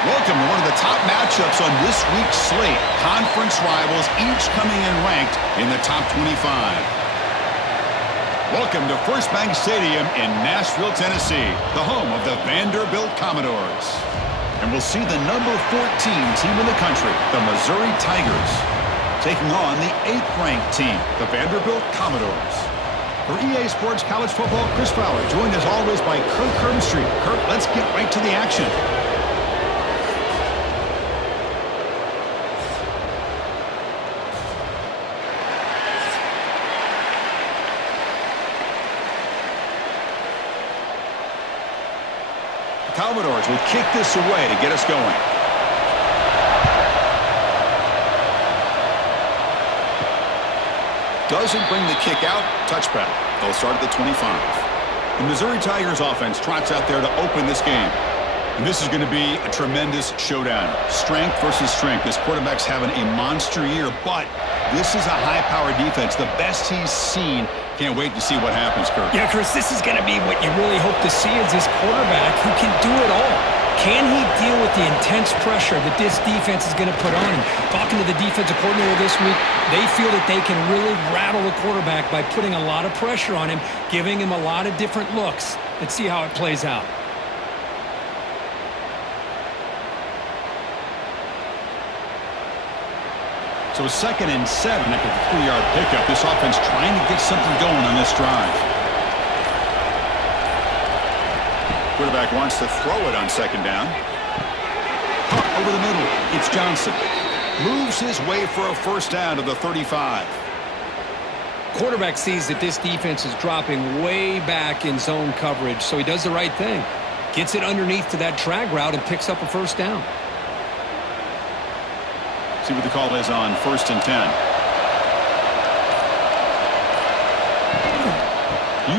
Welcome to one of the top matchups on this week's slate. Conference rivals, each coming in ranked in the top 25. Welcome to First Bank Stadium in Nashville, Tennessee, the home of the Vanderbilt Commodores. And we'll see the number 14 team in the country, the Missouri Tigers, taking on the 8th-ranked team, the Vanderbilt Commodores. For EA Sports College Football, Chris Fowler, joined as always by Kirk Hermstreet. Kirk, let's get right to the action. The Commodores will kick this away to get us going. Doesn't bring the kick out. Touchback. They'll start at the 25. The Missouri Tigers offense trots out there to open this game. And this is going to be a tremendous showdown. Strength versus strength. This quarterback's having a monster year, but this is a high-powered defense. The best he's seen. Can't wait to see what happens, Kirk. Yeah, Chris, this is going to be what you really hope to see is this quarterback who can do it all. Can he deal with the intense pressure that this defense is going to put on him? Talking to the defensive coordinator this week, they feel that they can really rattle the quarterback by putting a lot of pressure on him, giving him a lot of different looks. Let's see how it plays out. So 2nd and 7 after the 3-yard pickup. This offense trying to get something going on this drive. Quarterback wants to throw it on 2nd down. Over the middle, it's Johnson. Moves his way for a first down to the 35. Quarterback sees that this defense is dropping way back in zone coverage, so he does the right thing. Gets it underneath to that drag route and picks up a first down. See what the call is on 1st and 10.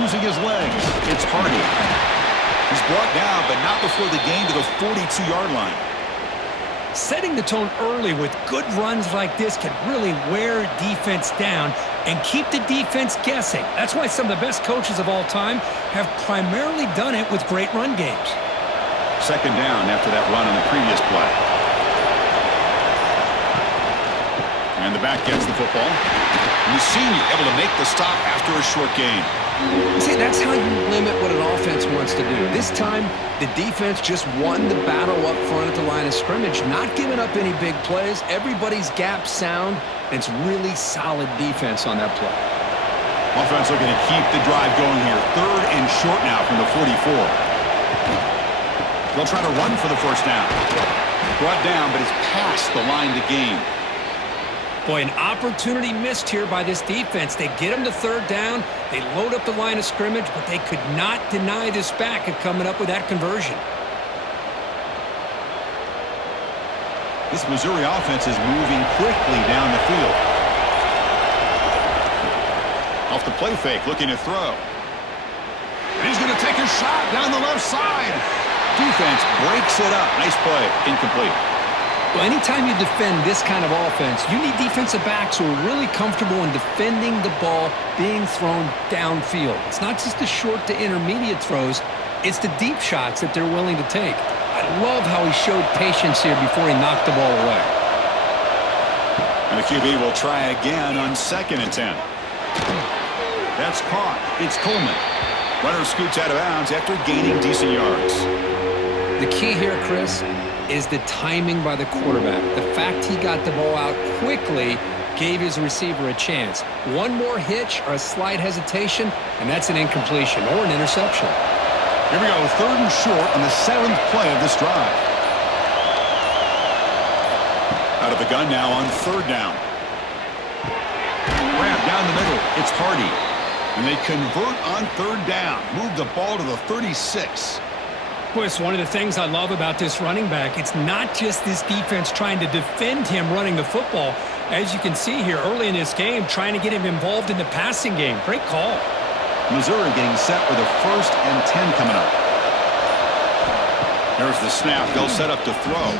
Using his legs, it's Hardy. He's brought down, but not before the gain to the 42-yard line. Setting the tone early with good runs like this can really wear defense down and keep the defense guessing. That's why some of the best coaches of all time have primarily done it with great run games. 2nd down after that run on the previous play. And the back gets the football. And the senior able to make the stop after a short gain. See, that's how you limit what an offense wants to do. This time, the defense just won the battle up front at the line of scrimmage, not giving up any big plays. Everybody's gap sound. It's really solid defense on that play. Offense looking to keep the drive going here. 3rd and short now from the 44. They'll try to run for the first down. Brought down, but it's past the line to gain. Boy, an opportunity missed here by this defense. They get him to 3rd down. They load up the line of scrimmage, but they could not deny this back of coming up with that conversion. This Missouri offense is moving quickly down the field. Off the play fake, looking to throw. And he's going to take a shot down the left side. Defense breaks it up. Nice play. Incomplete. Well, anytime you defend this kind of offense, you need defensive backs who are really comfortable in defending the ball being thrown downfield. It's not just the short to intermediate throws. It's the deep shots that they're willing to take. I love how he showed patience here before he knocked the ball away. And the QB will try again on 2nd and 10. That's caught. It's Coleman. Runner scoots out of bounds after gaining decent yards. The key here, Chris, is the timing by the quarterback. The fact he got the ball out quickly gave his receiver a chance. One more hitch or a slight hesitation, and that's an incompletion or an interception. Here we go, 3rd and short on the 7th play of this drive. Out of the gun now on 3rd down. Grab down the middle, it's Hardy. And they convert on 3rd down. Move the ball to the 36. Boy, it's one of the things I love about this running back. It's not just this defense trying to defend him running the football. As you can see here early in this game, trying to get him involved in the passing game. Great call. Missouri getting set with a 1st and 10 coming up. There's the snap. They'll set up to throw.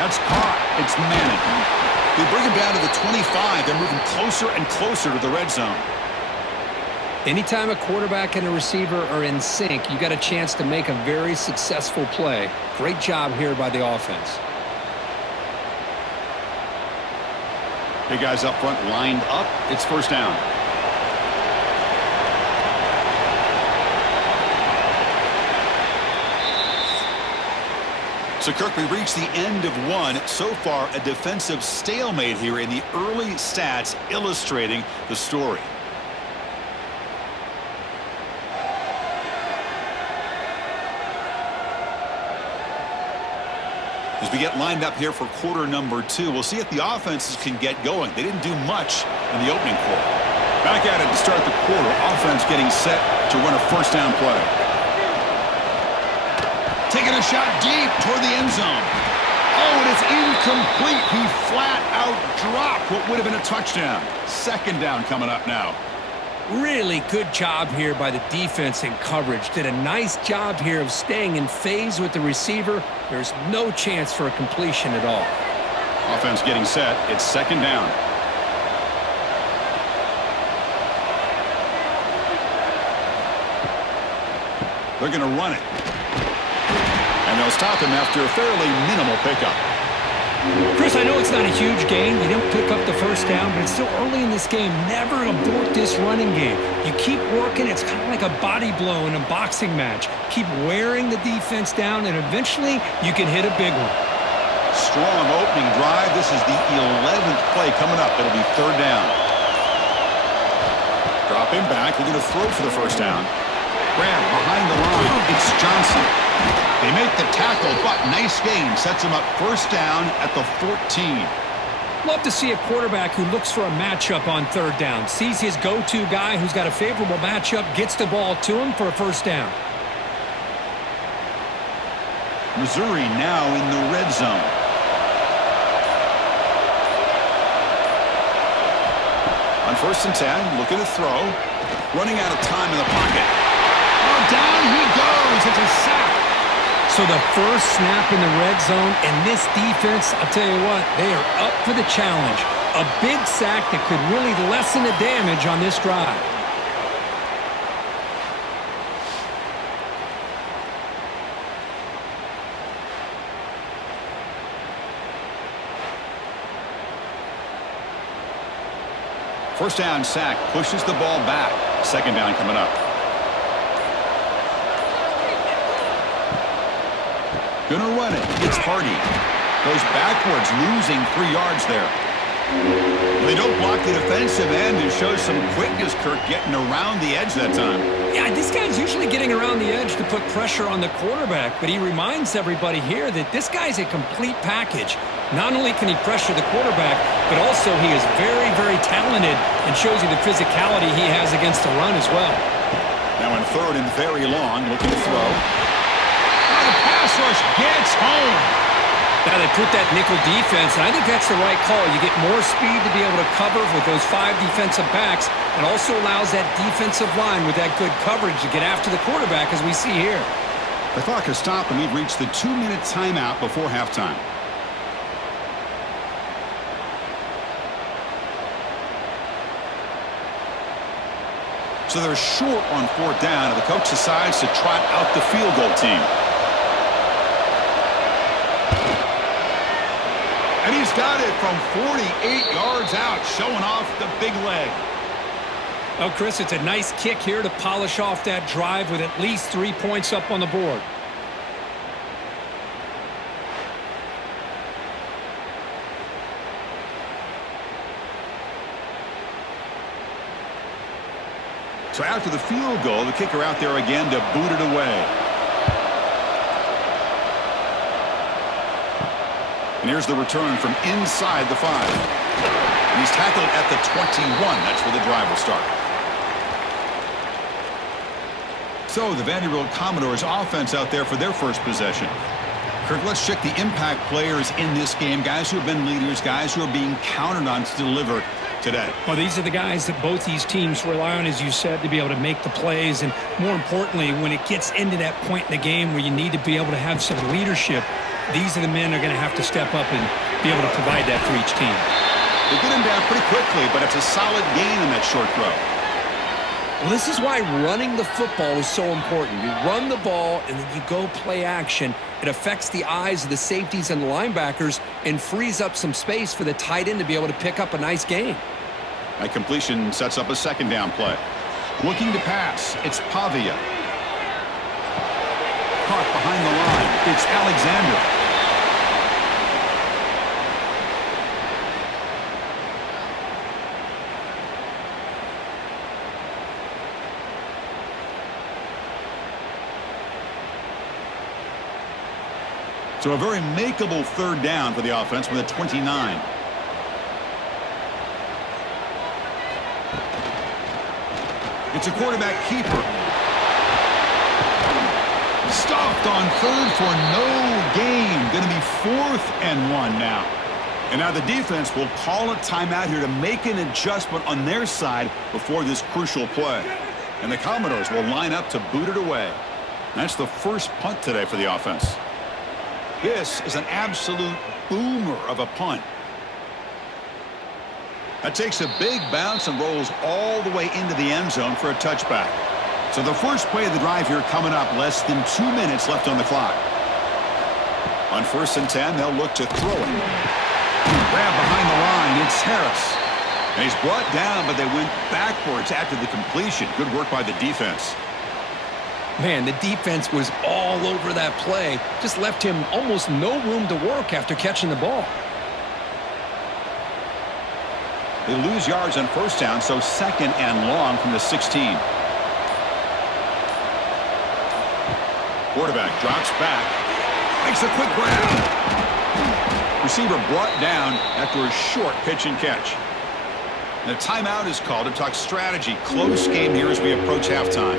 That's caught. It's Manning. They bring him down to the 25. They're moving closer and closer to the red zone. Anytime a quarterback and a receiver are in sync, you got a chance to make a very successful play. Great job here by the offense. Hey, guys up front lined up. It's first down. So, Kirk, we reached the end of one. So far, a defensive stalemate here in the early stats illustrating the story. As we get lined up here for quarter number 2, we'll see if the offenses can get going. They didn't do much in the opening quarter. Back at it to start the quarter. Offense getting set to run a first down play. Taking a shot deep toward the end zone. Oh, and it's incomplete. He flat out dropped what would have been a touchdown. Second down coming up now. Really good job here by the defense in coverage. Did a nice job here of staying in phase with the receiver. There's no chance for a completion at all. Offense getting set. It's second down. They're going to run it. And they'll stop him after a fairly minimal pickup. Chris, I know it's not a huge gain. You didn't pick up the first down, but it's still early in this game. Never abort this running game. You keep working. It's kind of like a body blow in a boxing match. Keep wearing the defense down, and eventually you can hit a big one. Strong opening drive. This is the 11th play coming up. It'll be third down. Drop him back. They're going to throw for the first down. Grab behind the line. It's Johnson. They make the tackle, but nice gain. Sets him up first down at the 14. Love to see a quarterback who looks for a matchup on third down. Sees his go-to guy who's got a favorable matchup, gets the ball to him for a first down. Missouri now in the red zone. On first and 10, looking to throw. Running out of time in the pocket. Oh, down he goes. It's a sack. So the first snap in the red zone, and this defense, I'll tell you what, they are up for the challenge. A big sack that could really lessen the damage on this drive. First down sack, pushes the ball back. Second down coming up. Gonna run it. It's Hardy. Goes backwards, losing 3 yards there. They don't block the defensive end and show some quickness, Kirk, getting around the edge that time. Yeah, this guy's usually getting around the edge to put pressure on the quarterback, but he reminds everybody here that this guy's a complete package. Not only can he pressure the quarterback, but also he is very, very talented and shows you the physicality he has against the run as well. Now in third and very long, looking to throw. The pass rush gets home. Now they put that nickel defense, and I think that's the right call. You get more speed to be able to cover with those 5 defensive backs. It also allows that defensive line with that good coverage to get after the quarterback, as we see here. The clock has stopped, and we've reached the 2-minute timeout before halftime. So they're short on fourth down, and the coach decides to trot out the field goal team. And he's got it from 48 yards out, showing off the big leg. Oh, Chris, it's a nice kick here to polish off that drive with at least 3 points up on the board. So after the field goal, the kicker out there again to boot it away. And here's the return from inside the 5. And he's tackled at the 21. That's where the drive will start. So the Vanderbilt Commodores offense out there for their first possession. Kirk, let's check the impact players in this game. Guys who have been leaders, guys who are being counted on to deliver today. Well, these are the guys that both these teams rely on, as you said, to be able to make the plays. And more importantly, when it gets into that point in the game where you need to be able to have some leadership, these are the men that are going to have to step up and be able to provide that for each team. They get him down pretty quickly, but it's a solid gain in that short throw. Well, this is why running the football is so important. You run the ball, and then you go play action. It affects the eyes of the safeties and the linebackers and frees up some space for the tight end to be able to pick up a nice gain. That completion sets up a second down play. Looking to pass, it's Pavia. Caught behind the line, it's Alexander. So a very makeable third down for the offense with a 29. It's a quarterback keeper. Stuffed on third for no gain. Going to be 4th and 1 now. And now the defense will call a timeout here to make an adjustment on their side before this crucial play. And the Commodores will line up to boot it away. That's the first punt today for the offense. This is an absolute boomer of a punt. That takes a big bounce and rolls all the way into the end zone for a touchback. So the first play of the drive here coming up, less than 2 minutes left on the clock. On 1st and 10, they'll look to throw it. Grab behind the line, it's Harris. And he's brought down, but they went backwards after the completion. Good work by the defense. Man, the defense was all over that play. Just left him almost no room to work after catching the ball. They lose yards on 1st down, so 2nd and long from the 16. Quarterback drops back. Makes a quick grab. Receiver brought down after a short pitch and catch. And a timeout is called to talk strategy. Close game here as we approach halftime.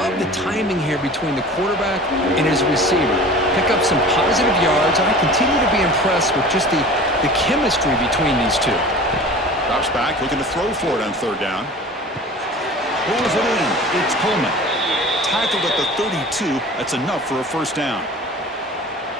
Love the timing here between the quarterback and his receiver. Pick up some positive yards, and I continue to be impressed with just the chemistry between these two. Drops back, looking to throw for it on 3rd down. Pulls it in. It's Coleman. Tackled at the 32. That's enough for a 1st down.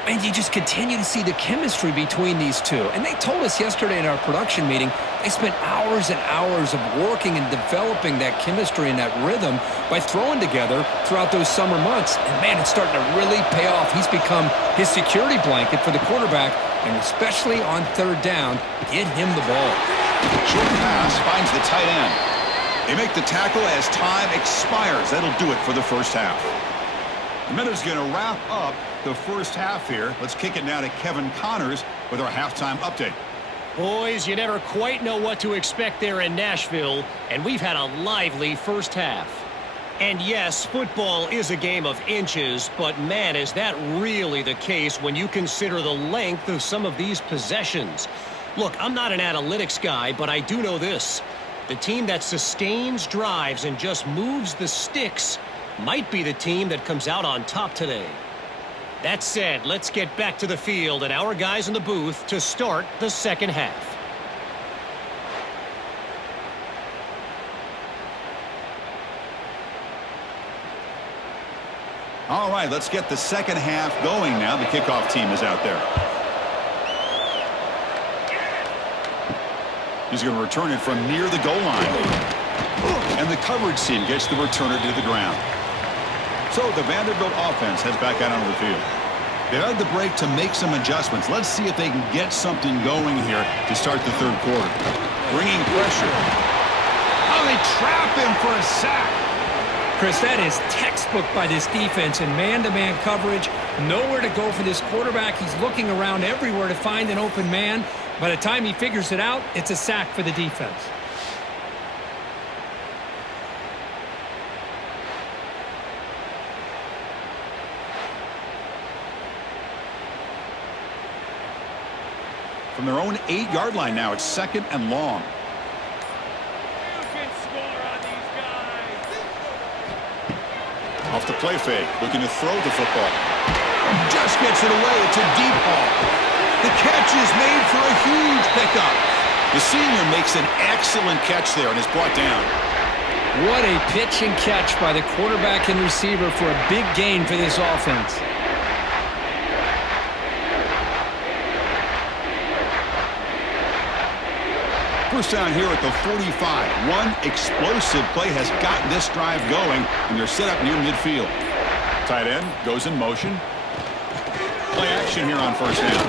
And you just continue to see the chemistry between these two. And they told us yesterday in our production meeting, they spent hours and hours of working and developing that chemistry and that rhythm by throwing together throughout those summer months. And, man, it's starting to really pay off. He's become his security blanket for the quarterback, and especially on 3rd down, get him the ball. Short pass finds the tight end. They make the tackle as time expires. That'll do it for the first half. The minute's going to wrap up the first half here. Let's kick it now to Kevin Connors with our halftime update. Boys, you never quite know what to expect there in Nashville, and we've had a lively first half. And yes, football is a game of inches, but man, is that really the case when you consider the length of some of these possessions. Look, I'm not an analytics guy, but I do know this. The team that sustains drives and just moves the sticks might be the team that comes out on top today. That said, let's get back to the field and our guys in the booth to start the second half. All right, let's get the second half going now. The kickoff team is out there. He's going to return it from near the goal line. And the coverage team gets the returner to the ground. So the Vanderbilt offense heads back out onto the field. They had the break to make some adjustments. Let's see if they can get something going here to start the 3rd quarter. Bringing pressure. Oh, they trap him for a sack. Chris, that is textbook by this defense in man-to-man coverage. Nowhere to go for this quarterback. He's looking around everywhere to find an open man. By the time he figures it out, it's a sack for the defense. From their own 8-yard line now, it's 2nd and long. You can score on these guys. Off the play fake, looking to throw the football. Just gets it away. It's a deep ball. The catch is made for a huge pickup. The senior makes an excellent catch there and is brought down. What a pitch and catch by the quarterback and receiver for a big gain for this offense. First down here at the 45. One explosive play has gotten this drive going, and they're set up near midfield. Tight end goes in motion. Play action here on first down.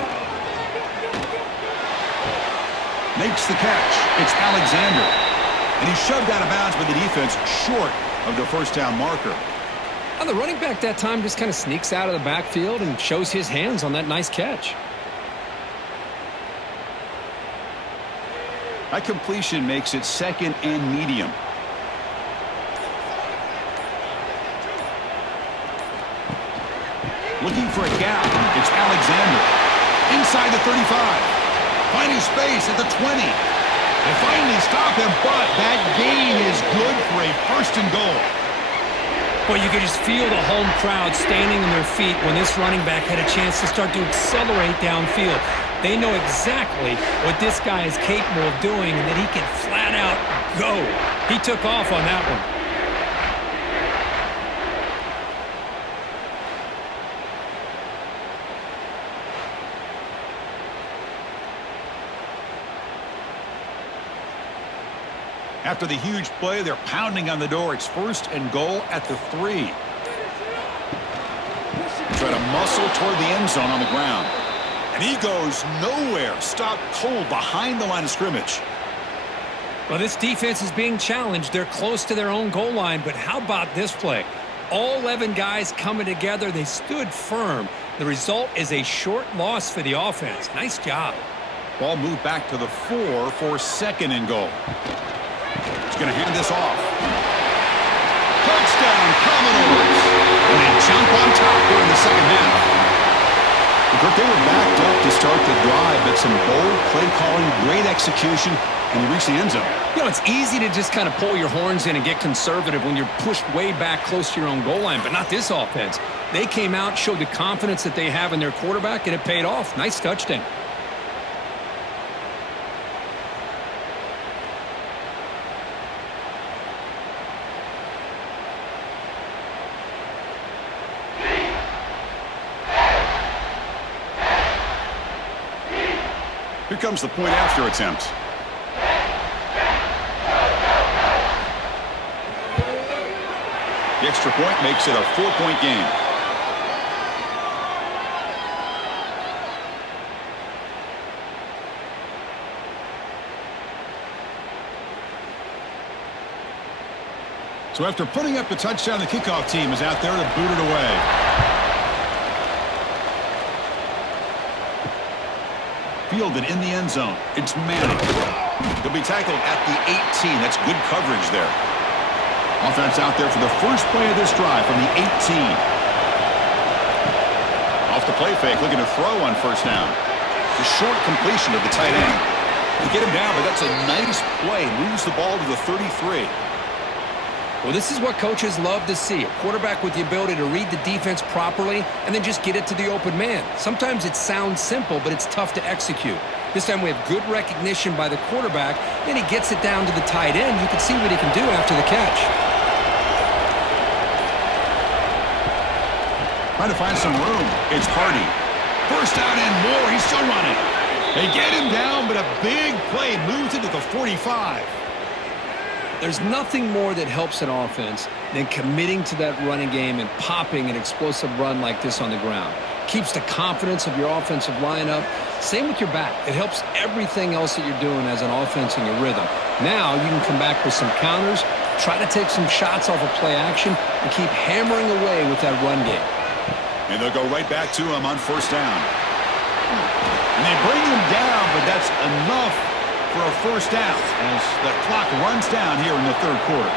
Makes the catch. It's Alexander. And he's shoved out of bounds by the defense short of the first down marker. Now the running back that time just kind of sneaks out of the backfield and shows his hands on that nice catch. That completion makes it second and medium. Looking for a gap. It's Alexander. Inside the 35. Finding space at the 20. They finally stop him, but that gain is good for a first and goal. Well, you could just feel the home crowd standing on their feet when this running back had a chance to start to accelerate downfield. They know exactly what this guy is capable of doing and that he can flat out go. He took off on that one. After the huge play, they're pounding on the door. It's first and goal at the 3. Try to muscle toward the end zone on the ground. And he goes nowhere. Stopped cold behind the line of scrimmage. Well, this defense is being challenged. They're close to their own goal line, but how about this play? All 11 guys coming together. They stood firm. The result is a short loss for the offense. Nice job. Ball moved back to the 4 for second and goal. He's going to hand this off. Touchdown, Commodores. And they jump on top here in the second half. But they were backed up to start the drive, but some bold play calling, great execution, and they reach the end zone. You know, it's easy to just kind of pull your horns in and get conservative when you're pushed way back close to your own goal line, but not this offense. They came out, showed the confidence that they have in their quarterback, and it paid off. Nice touchdown. Here comes the point after attempt. The extra point makes it a 4-point game. So after putting up the touchdown, the kickoff team is out there to boot it away. Fielded in the end zone. It's Manning. He'll be tackled at the 18. That's good coverage there. Offense out there for the first play of this drive from the 18. Off the play fake, looking to throw on first down. It's a short completion of the tight end. To get him down, but that's a nice play. Moves the ball to the 33. Well, this is what coaches love to see. A quarterback with the ability to read the defense properly and then just get it to the open man. Sometimes it sounds simple, but it's tough to execute. This time we have good recognition by the quarterback, and he gets it down to the tight end. You can see what he can do after the catch. Trying to find some room. It's Hardy. First down and more. He's still running. They get him down, but a big play moves into the 45. There's nothing more that helps an offense than committing to that running game and popping an explosive run like this on the ground. Keeps the confidence of your offensive lineup. Same with your back. It helps everything else that you're doing as an offense in your rhythm. Now you can come back with some counters, try to take some shots off of play action, and keep hammering away with that run game. And they'll go right back to him on first down. And they bring him down, but that's enough for a first down as the clock runs down here in the third quarter.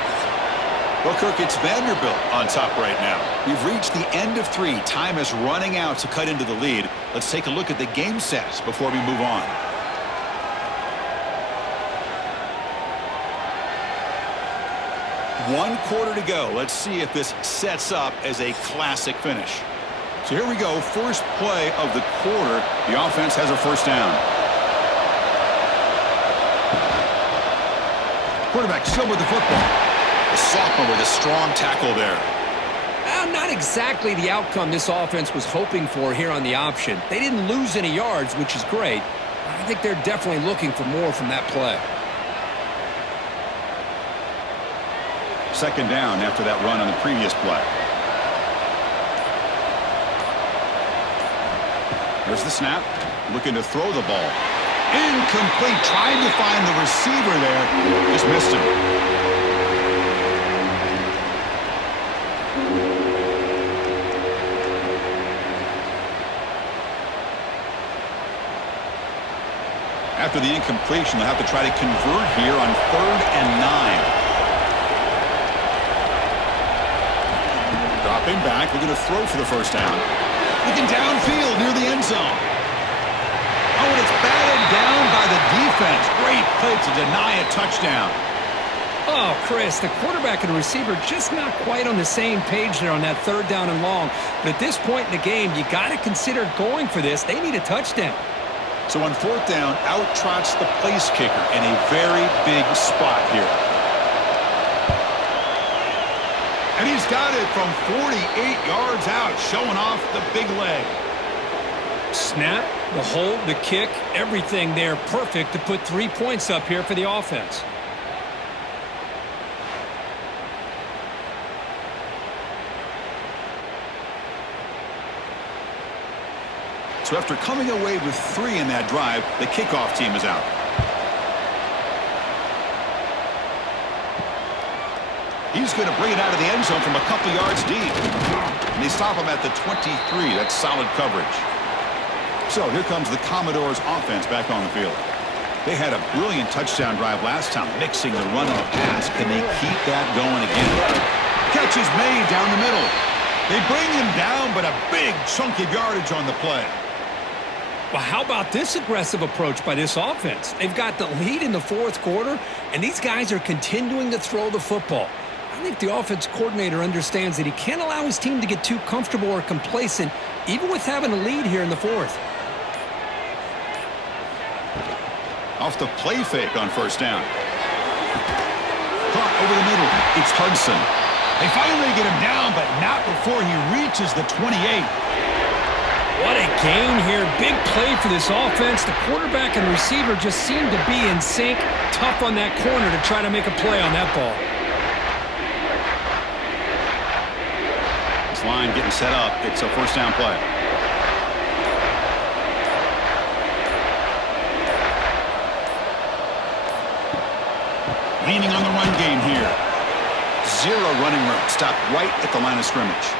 Well, Kirk, it's Vanderbilt on top right now. We've reached the end of 3. Time is running out to cut into the lead. Let's take a look at the game sets before we move on. One quarter to go. Let's see if this sets up as a classic finish. So here we go. First play of the quarter. The offense has a first down. Quarterback still with the football. The sophomore with a strong tackle there. Not exactly the outcome this offense was hoping for here on the option. They didn't lose any yards, which is great. I think they're definitely looking for more from that play. Second down after that run on the previous play. There's the snap. Looking to throw the ball. Incomplete. Trying to find the receiver there. Just missed him. After the incompletion, they'll have to try to convert here on 3rd and 9. Dropping back, looking to throw for the first down. Looking downfield near the end zone. Oh, and it's batted down by the defense. Great play to deny a touchdown. Oh, Chris, the quarterback and the receiver just not quite on the same page there on that 3rd down and long. But at this point in the game, you got to consider going for this. They need a touchdown. So on 4th down, out trots the place kicker in a very big spot here. And he's got it from 48 yards out, showing off the big leg. Snap, the hold, the kick, everything there perfect to put 3 points up here for the offense. So after coming away with 3 in that drive, the kickoff team is out. He's going to bring it out of the end zone from a couple yards deep. And they stop him at the 23. That's solid coverage. So here comes the Commodores offense back on the field. They had a brilliant touchdown drive last time, mixing the run and the pass. Can they keep that going again? Catch is made down the middle. They bring him down, but a big chunk of yardage on the play. Well, how about this aggressive approach by this offense? They've got the lead in the 4th quarter, and these guys are continuing to throw the football. I think the offense coordinator understands that he can't allow his team to get too comfortable or complacent, even with having a lead here in the 4th. Off the play fake on 1st down. Caught over the middle. It's Hudson. They finally get him down, but not before he reaches the 28. What a gain here. Big play for this offense. The quarterback and receiver just seem to be in sync. Tough on that corner to try to make a play on that ball. This line getting set up. It's a 1st down play. Leaning on the run game here. 0 running room. Stopped right at the line of scrimmage.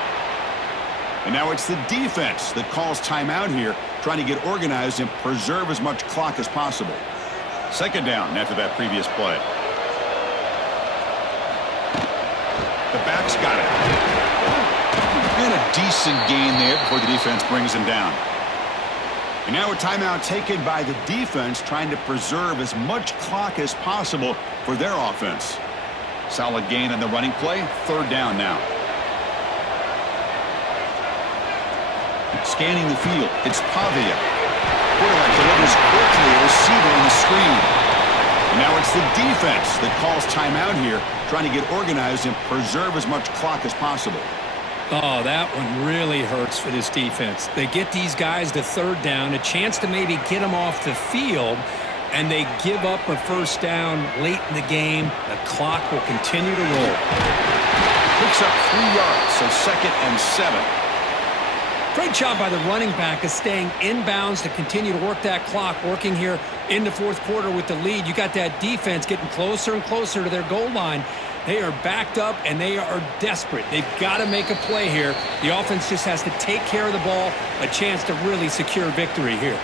And now it's the defense that calls timeout here, trying to get organized and preserve as much clock as possible. 2nd down after that previous play. The back's got it. And a decent gain there before the defense brings him down. And now a timeout taken by the defense, trying to preserve as much clock as possible for their offense. Solid gain on the running play. 3rd down now. Scanning the field, it's Pavia. Quarterback delivers quickly, a receiver on the screen. And now it's the defense that calls timeout here, trying to get organized and preserve as much clock as possible. Oh, that one really hurts for this defense. They get these guys to 3rd down, a chance to maybe get them off the field, and they give up a 1st down late in the game. The clock will continue to roll. Picks up 3 yards, so 2nd and 7. Great job by the running back of staying inbounds to continue to work that clock, working here in the 4th quarter with the lead. You got that defense getting closer and closer to their goal line. They are backed up, and they are desperate. They've got to make a play here. The offense just has to take care of the ball, a chance to really secure victory here.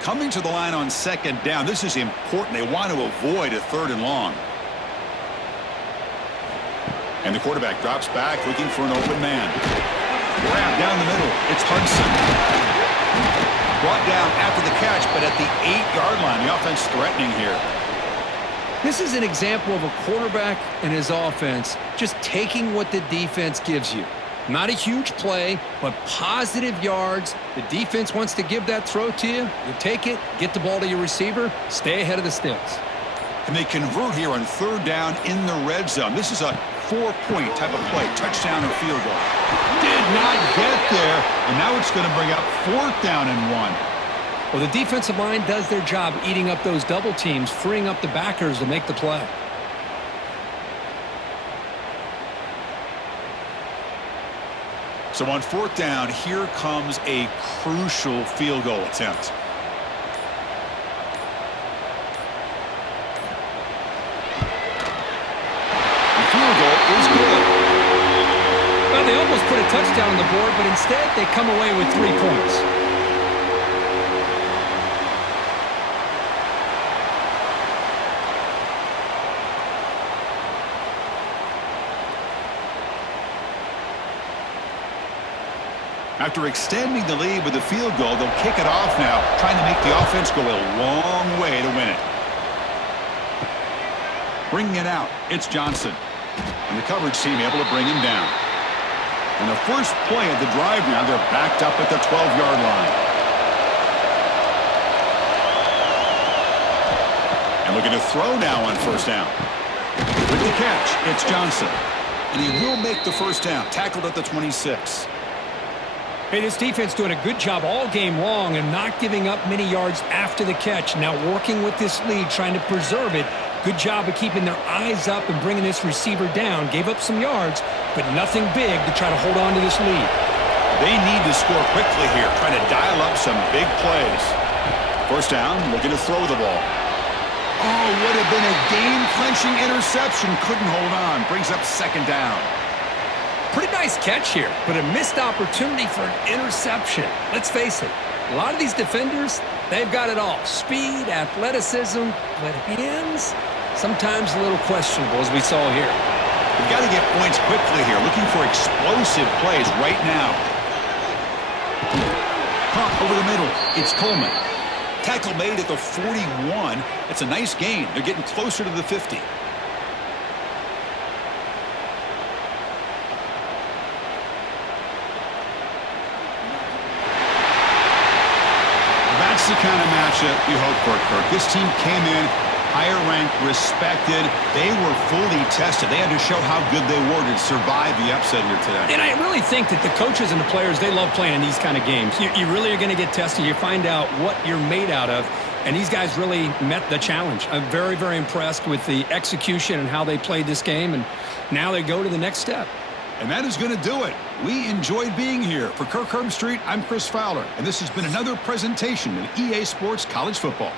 Coming to the line on 2nd down. This is important. They want to avoid a 3rd and long. And the quarterback drops back, looking for an open man. Grab down the middle. It's Hudson. Brought down after the catch, but at the 8-yard line. The offense threatening here. This is an example of a quarterback and his offense just taking what the defense gives you. Not a huge play, but positive yards. The defense wants to give that throw to you. You take it, get the ball to your receiver, stay ahead of the sticks. And they convert here on 3rd down in the red zone. This is a 4-point type of play, touchdown or field goal. Did not get there, and now it's going to bring up 4th down and 1. Well, the defensive line does their job eating up those double teams, freeing up the backers to make the play. So on 4th down, here comes a crucial field goal attempt. The field goal is good. Well, they almost put a touchdown on the board, but instead they come away with 3 points. After extending the lead with a field goal, they'll kick it off now, trying to make the offense go a long way to win it. Bringing it out, it's Johnson. And the coverage team able to bring him down. And the first play of the drive now, they're backed up at the 12-yard line. And looking to throw now on 1st down. With the catch, it's Johnson. And he will make the 1st down, tackled at the 26. Hey, this defense doing a good job all game long and not giving up many yards after the catch. Now working with this lead, trying to preserve it. Good job of keeping their eyes up and bringing this receiver down. Gave up some yards, but nothing big to try to hold on to this lead. They need to score quickly here, trying to dial up some big plays. 1st down, looking to throw the ball. Oh, would have been a game-clinching interception. Couldn't hold on. Brings up 2nd down. Pretty nice catch here, but a missed opportunity for an interception. Let's face it, a lot of these defenders, they've got it all. Speed, athleticism, but hands, sometimes a little questionable, as we saw here. They've got to get points quickly here, looking for explosive plays right now. Pump over the middle. It's Coleman. Tackle made at the 41. It's a nice gain. They're getting closer to the 50. That's the kind of matchup you hope for, Kirk. This team came in higher ranked, respected. They were fully tested. They had to show how good they were to survive the upset here today. And I really think that the coaches and the players, they love playing in these kind of games. You really are going to get tested. You find out what you're made out of. And these guys really met the challenge. I'm very, very impressed with the execution and how they played this game. And now they go to the next step. And that is going to do it. We enjoyed being here. For Kirk Herbstreit, I'm Chris Fowler. And this has been another presentation of EA Sports College Football.